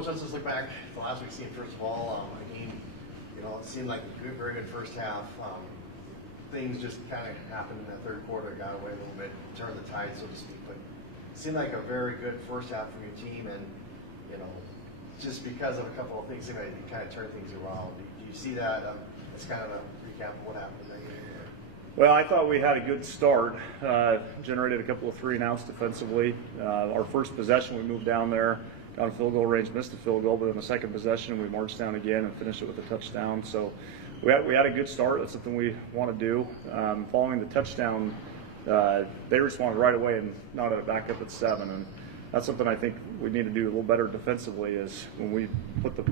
Coach, let's just look back at the last week's game first of all. A game, it seemed like a very good first half. Things just kind of happened in that third quarter, got away a little bit, turned the tide, so to speak. But it seemed like a very good first half from your team, and just because of a couple of things, you kind of turn things around. Do you see that? It's kind of a recap of what happened in that game. Well, I thought we had a good start. Generated a couple of 3-and-outs defensively. Our first possession, we moved down there, got a field goal range, missed a field goal, but in the second possession, we marched down again and finished it with a touchdown. So we had a good start. That's something we want to do. Following the touchdown, they responded right away and knotted it back up at 7. And that's something I think we need to do a little better defensively, is when we put the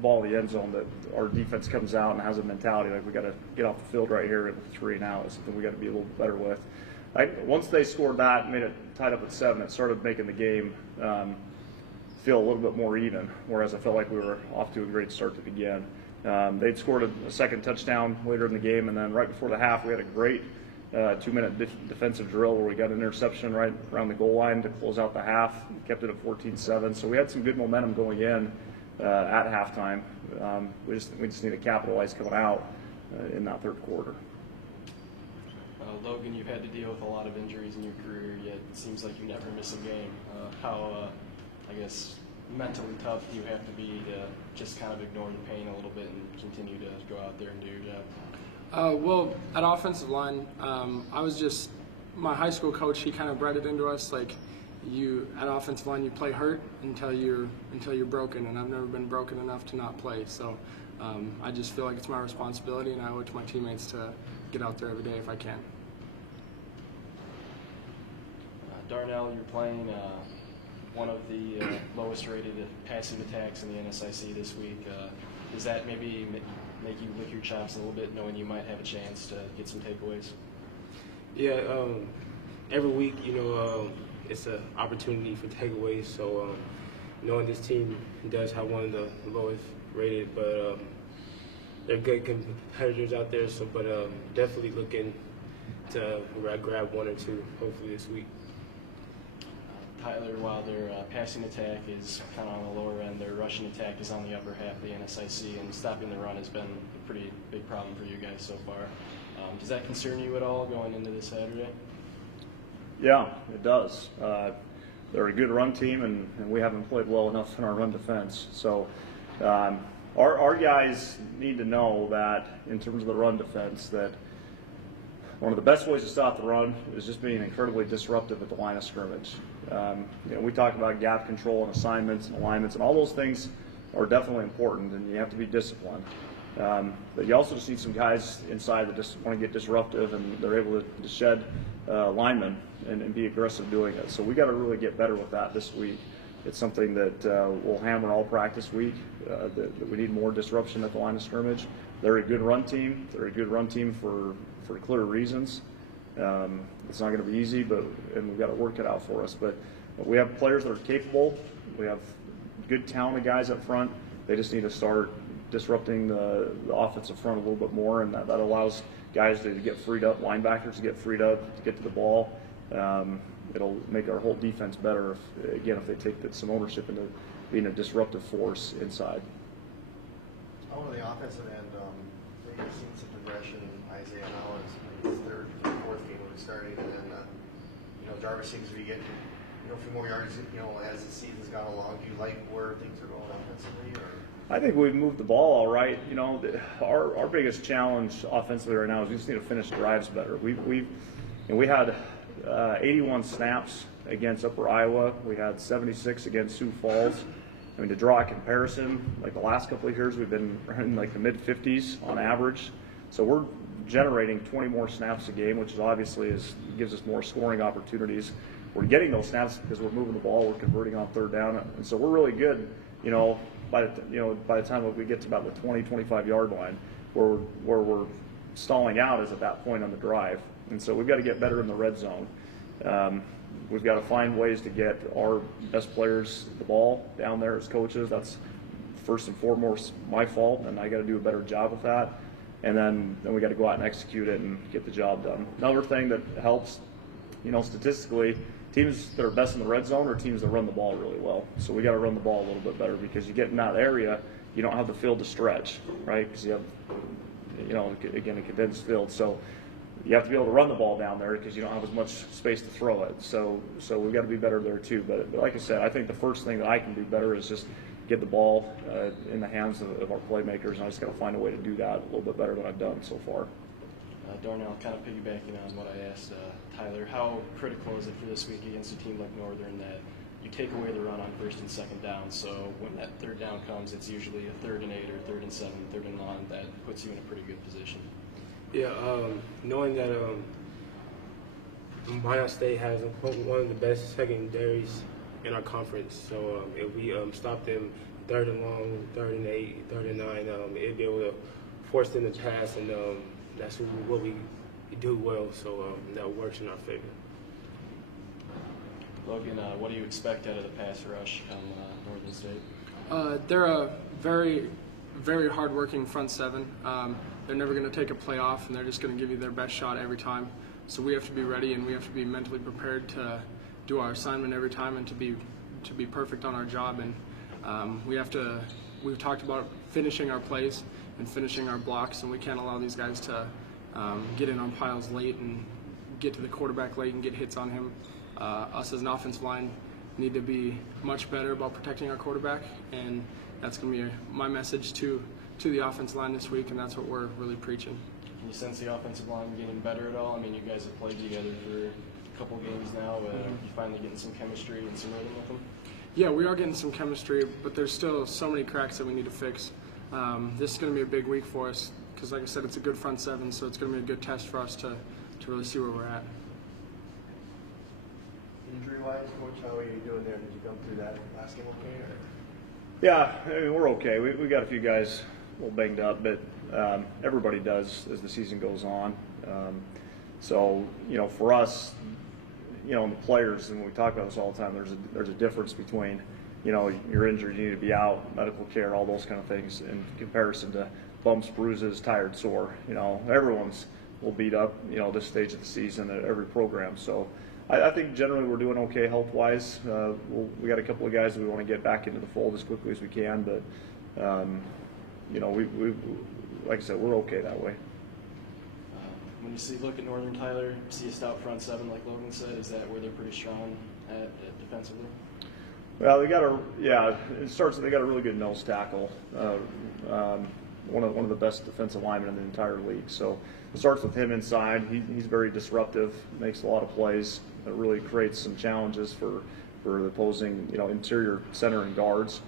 ball in the end zone, that our defense comes out and has a mentality like we got to get off the field right here at 3-and-out. It's something we got to be a little better with. Once they scored that and made it tied up at 7, it started making the game feel a little bit more even, whereas I felt like we were off to a great start to begin. They'd scored a second touchdown later in the game, and then right before the half, we had a great 2-minute defensive drill where we got an interception right around the goal line to close out the half, kept it at 14-7. So we had some good momentum going in at halftime. We just need to capitalize coming out in that third quarter. Logan, you've had to deal with a lot of injuries in your career, yet it seems like you never miss a game. How, mentally tough do you have to be to just kind of ignore the pain a little bit and continue to go out there and do your job? Well, at offensive line, my high school coach, he kind of bred it into us, like, at offensive line you play hurt until you're broken, and I've never been broken enough to not play. So I just feel like it's my responsibility, and I owe it to my teammates to get out there every day if I can. Darnell, you're playing one of the lowest rated passive attacks in the NSIC this week. Does that maybe make you lick your chops a little bit, knowing you might have a chance to get some takeaways? Yeah, every week, it's an opportunity for takeaways. So knowing this team does have one of the lowest rated, but they're good competitors out there. So, but definitely looking to grab 1 or 2 hopefully this week. Tyler, while their passing attack is kind of on the lower end, their rushing attack is on the upper half of the NSIC, and stopping the run has been a pretty big problem for you guys so far. Does that concern you at all going into this Saturday? Yeah, it does. They're a good run team, and we haven't played well enough in our run defense. So our guys need to know that in terms of the run defense, that one of the best ways to stop the run is just being incredibly disruptive at the line of scrimmage. We talk about gap control and assignments and alignments, and all those things are definitely important, and you have to be disciplined. But you also just need some guys inside that just want to get disruptive, and they're able to shed linemen and be aggressive doing it. So we got to really get better with that this week. It's something that we'll hammer all practice week, that we need more disruption at the line of scrimmage. They're a good run team. They're a good run team for clear reasons. It's not going to be easy, and we've got to work it out for us. But we have players that are capable. We have good talented guys up front. They just need to start disrupting the offensive front a little bit more, and that allows guys to get freed up, linebackers to get freed up, to get to the ball. It'll make our whole defense better if they take some ownership into being a disruptive force inside. On the offensive end, you've seen some progression. Isaiah now is his third, fourth game when he started, and then Jarvis seems to be getting a few more yards as the season's gone along. Do you like where things are going offensively? Or? I think we've moved the ball all right. Our biggest challenge offensively right now is we just need to finish drives better. We had 81 snaps against Upper Iowa. We had 76 against Sioux Falls. I mean, to draw a comparison, like the last couple of years, we've been in like the mid-50s on average. So we're generating 20 more snaps a game, which obviously gives us more scoring opportunities. We're getting those snaps because we're moving the ball, we're converting on third down, and so we're really good. By the time we get to about the 20-25 yard line, where we're stalling out is at that point on the drive, and so we've got to get better in the red zone. We've got to find ways to get our best players the ball down there as coaches. That's first and foremost my fault, and I got to do a better job with that. And then we got to go out and execute it and get the job done. Another thing that helps, statistically, teams that are best in the red zone are teams that run the ball really well. So we got to run the ball a little bit better, because you get in that area, you don't have the field to stretch, right? Because you have, again, a condensed field. So you have to be able to run the ball down there because you don't have as much space to throw it. So we've got to be better there too. But like I said, I think the first thing that I can do better is just get the ball in the hands of our playmakers, and I just got to find a way to do that a little bit better than I've done so far. Darnell, kind of piggybacking on what I asked Tyler, how critical is it for this week against a team like Northern that you take away the run on first and second down, so when that third down comes, it's usually a 3rd and 8 or 3rd and 7, 3rd and 9, that puts you in a pretty good position? Yeah, knowing that Minot State has one of the best secondaries in our conference, so if we stop them 3rd and long, 3rd and 8, 3rd and 9, it'd be able to force them to pass, and that's what we do well, so that works in our favor. Logan, what do you expect out of the pass rush come Northern State? They're a very, very hard-working front seven. They're never going to take a play off, and they're just going to give you their best shot every time. So we have to be ready, and we have to be mentally prepared to do our assignment every time and to be perfect on our job. And we've talked about finishing our plays and finishing our blocks, and we can't allow these guys to get in on piles late and get to the quarterback late and get hits on him. Us as an offensive line need to be much better about protecting our quarterback, and that's going to be my message to the offensive line this week, and that's what we're really preaching. Can you sense the offensive line getting better at all? I mean, you guys have played together for a couple games now. You finally getting some chemistry and some rhythm with them? Yeah, we are getting some chemistry, but there's still so many cracks that we need to fix. This is going to be a big week for us because, like I said, it's a good front seven, so it's going to be a good test for us to really see where we're at. Injury-wise, Coach, how are you doing there? Did you come through that last game okay? Or? Yeah, I mean, we're okay. We got a few guys a little banged up, but everybody does as the season goes on. So, for us, and the players, and we talk about this all the time, there's a difference between, your injury, you need to be out, medical care, all those kind of things, in comparison to bumps, bruises, tired, sore. Everyone's will beat up, this stage of the season at every program. So I think generally we're doing okay health-wise. We got a couple of guys that we want to get back into the fold as quickly as we can, but we like I said, we're okay that way. When you look at Northern, Tyler, see a stout front seven like Logan said, is that where they're pretty strong at defensively? Well, it starts. They got a really good nose tackle. One of the best defensive linemen in the entire league. So it starts with him inside. He's very disruptive, makes a lot of plays. It really creates some challenges for the opposing, interior center and guards.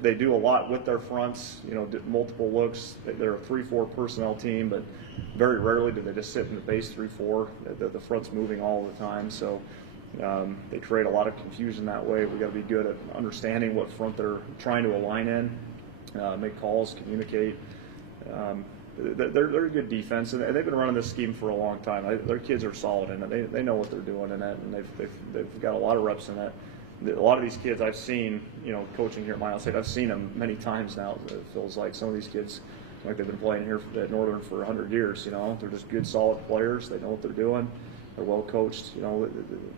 They do a lot with their fronts, multiple looks. They're a 3-4 personnel team, but very rarely do they just sit in the base 3-4. The front's moving all the time, so they create a lot of confusion that way. We got to be good at understanding what front they're trying to align in, make calls, communicate. They're a good defense, and they've been running this scheme for a long time. Their kids are solid in it. They know what they're doing in it, and they've got a lot of reps in it. A lot of these kids I've seen, coaching here at Minot State, I've seen them many times now. It feels like some of these kids, like they've been playing here at Northern for 100 years. They're just good, solid players. They know what they're doing. They're well coached.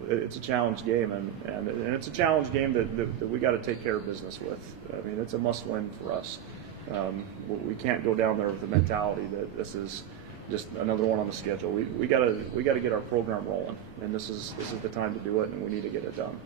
It's a challenge game, and it's a challenge game that we got to take care of business with. I mean, it's a must-win for us. We can't go down there with the mentality that this is just another one on the schedule. We got to get our program rolling, and this is the time to do it, and we need to get it done.